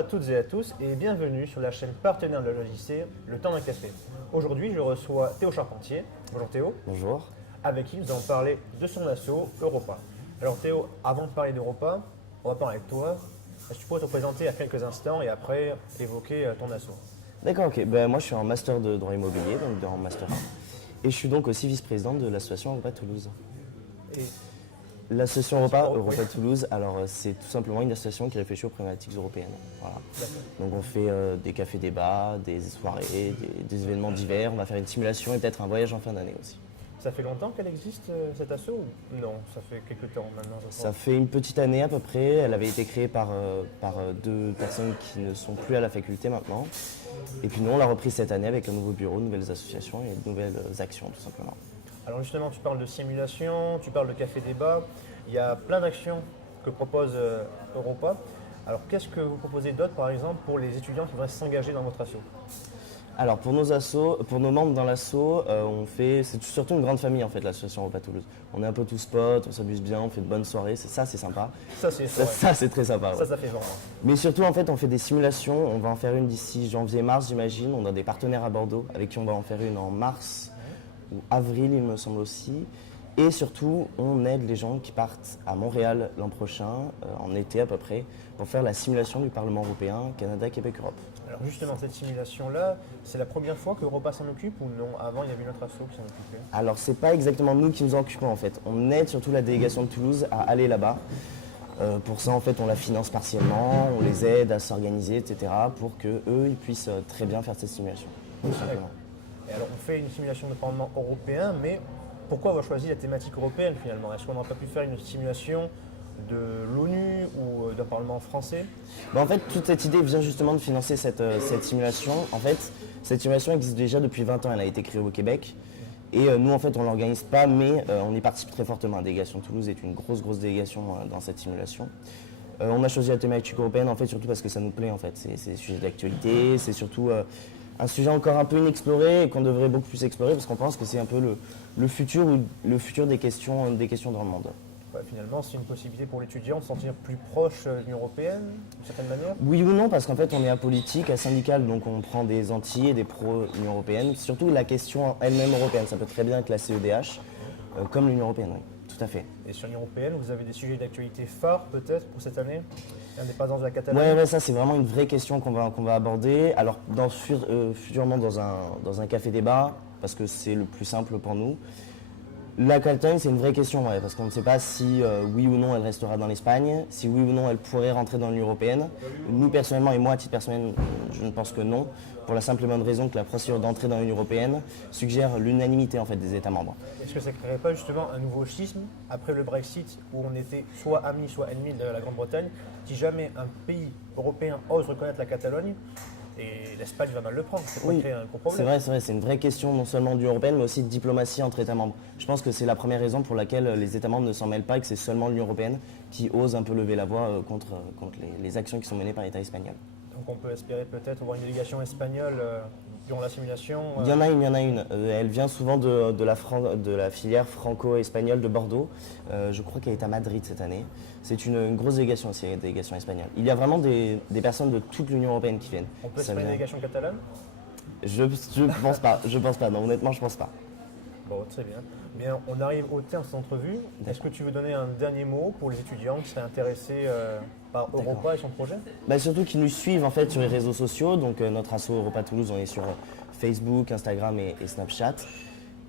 à toutes et à tous et bienvenue sur la chaîne partenaire de la JC, Le Temps d'un Café. Aujourd'hui, je reçois Théo Charpentier. Bonjour Théo. Bonjour. Avec qui nous allons parler de son asso Europa. Alors Théo, avant de parler d'Europa, on va parler avec toi. Est-ce que tu pourrais te présenter à quelques instants et après évoquer ton asso? D'accord, ok. Ben, moi, je suis en master de droit immobilier, donc en master 1. Et je suis donc aussi vice-président de l'association Europa Toulouse. Et L'association Europa, Oui. Europa Toulouse, alors c'est tout simplement une association qui réfléchit aux problématiques européennes. Voilà. Donc on fait des cafés-débats, des soirées, des événements divers. On va faire une simulation et peut-être un voyage en fin d'année aussi. ça fait longtemps qu'elle existe cette asso ou non? Ça fait quelques temps maintenant, je crois. Ça fait une petite année à peu près. Elle avait été créée par deux personnes qui ne sont plus à la faculté maintenant. Et puis nous, on l'a reprise cette année avec un nouveau bureau, de nouvelles associations et de nouvelles actions tout simplement. Alors justement, tu parles de simulation, tu parles de café-débat. Il y a plein d'actions que propose Europa. Alors qu'est-ce que vous proposez d'autre, par exemple, pour les étudiants qui vont s'engager dans votre asso? Alors pour nos assos, pour nos membres dans l'asso, c'est surtout une grande famille en fait, l'association Europa Toulouse. On est un peu tous potes, on s'amuse bien, on fait de bonnes soirées, ça c'est sympa. Ça, c'est Ça c'est très sympa. Ouais. ça fait genre. Mais surtout en fait on fait des simulations, on va en faire une d'ici janvier-mars j'imagine. On a des partenaires à Bordeaux avec qui on va en faire une en mars ou avril il me semble aussi. Et surtout on aide les gens qui partent à Montréal l'an prochain, en été à peu près, pour faire la simulation du Parlement européen, Canada, Québec, Europe. Alors justement, cette simulation-là, c'est la première fois qu'Europa s'en occupe ou non? Avant, il y avait une autre asso qui s'en occupait. Alors c'est pas exactement nous qui nous en occupons en fait. On aide surtout la délégation de Toulouse à aller là-bas. Pour ça en fait on la finance partiellement, on les aide à s'organiser, etc. pour qu'eux ils puissent très bien faire cette simulation. Tout simplement. Et alors, on fait une simulation de Parlement européen, mais pourquoi avoir choisi la thématique européenne finalement? Est-ce qu'on n'aurait pas pu faire une simulation de l'ONU ou d'un Parlement français? En fait toute cette idée vient justement de financer cette simulation. En fait cette simulation existe déjà depuis 20 ans, elle a été créée au Québec. Et nous en fait on ne l'organise pas mais on y participe très fortement. La délégation de Toulouse est une grosse délégation dans cette simulation. On a choisi la thématique européenne en fait surtout parce que ça nous plaît en fait. C'est des sujets d'actualité, c'est surtout un sujet encore un peu inexploré et qu'on devrait beaucoup plus explorer parce qu'on pense que c'est un peu le futur des questions dans le monde. Ouais, finalement, c'est une possibilité pour l'étudiant de se sentir plus proche de l'Union européenne, d'une certaine manière. Oui ou non, parce qu'en fait on est apolitique, asyndical, donc on prend des anti et des pro-Union européenne. Surtout la question elle-même européenne, ça peut très bien être la CEDH, comme l'Union européenne, oui, tout à fait. Et sur l'Union européenne, vous avez des sujets d'actualité phares peut-être pour cette année? L'indépendance de la Catalogne? Ouais, ça c'est vraiment une vraie question qu'on va aborder. Alors futurement dans un café-débat, parce que c'est le plus simple pour nous. La Catalogne, c'est une vraie question, ouais, parce qu'on ne sait pas si oui ou non elle restera dans l'Espagne, si oui ou non elle pourrait rentrer dans l'Union européenne. Nous personnellement et moi à titre personnel, je ne pense que non, pour la simple et bonne raison que la procédure d'entrée dans l'Union européenne suggère l'unanimité en fait des États membres. Est-ce que ça ne créerait pas justement un nouveau schisme après le Brexit où on était soit amis soit ennemis de la Grande-Bretagne? Si jamais un pays européen ose reconnaître la Catalogne, et l'Espagne va mal le prendre, ça pourrait créer un gros problème. C'est vrai, c'est une vraie question non seulement d'Union européenne mais aussi de diplomatie entre États membres. Je pense que c'est la première raison pour laquelle les États membres ne s'en mêlent pas et que c'est seulement l'Union européenne qui ose un peu lever la voix contre les actions qui sont menées par l'État espagnol. Donc on peut espérer peut-être voir une délégation espagnole durant la simulation. Il y en a une. Elle vient souvent de la filière franco-espagnole de Bordeaux. Je crois qu'elle est à Madrid cette année. C'est une grosse délégation aussi, une délégation espagnole. Il y a vraiment des personnes de toute l'Union européenne qui viennent. On peut espérer une délégation catalane? Je pense pas. Non, honnêtement, je pense pas. Bon, très bien. Bien, on arrive au terme de cette entrevue. Est-ce que tu veux donner un dernier mot pour les étudiants qui seraient intéressés par Europa et son projet? Surtout qu'ils nous suivent en fait sur les réseaux sociaux. Donc notre asso Europa Toulouse, on est sur Facebook, Instagram et Snapchat.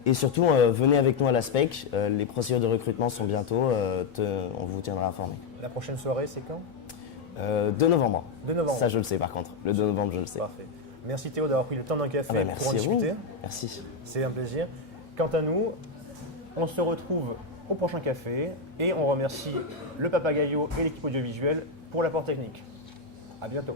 Et surtout, venez avec nous à la SPEC. Les procédures de recrutement sont bientôt. On vous tiendra informé. La prochaine soirée, c'est quand? 2 novembre. 2 novembre. Ça, je le sais par contre. Le 2 novembre, je le sais. Parfait. Merci Théo d'avoir pris le temps d'un café Merci pour en à vous. discuter. Merci. C'est un plaisir. Quant à nous, on se retrouve au prochain café et on remercie le Papagayo et l'équipe audiovisuelle pour l'apport technique. À bientôt.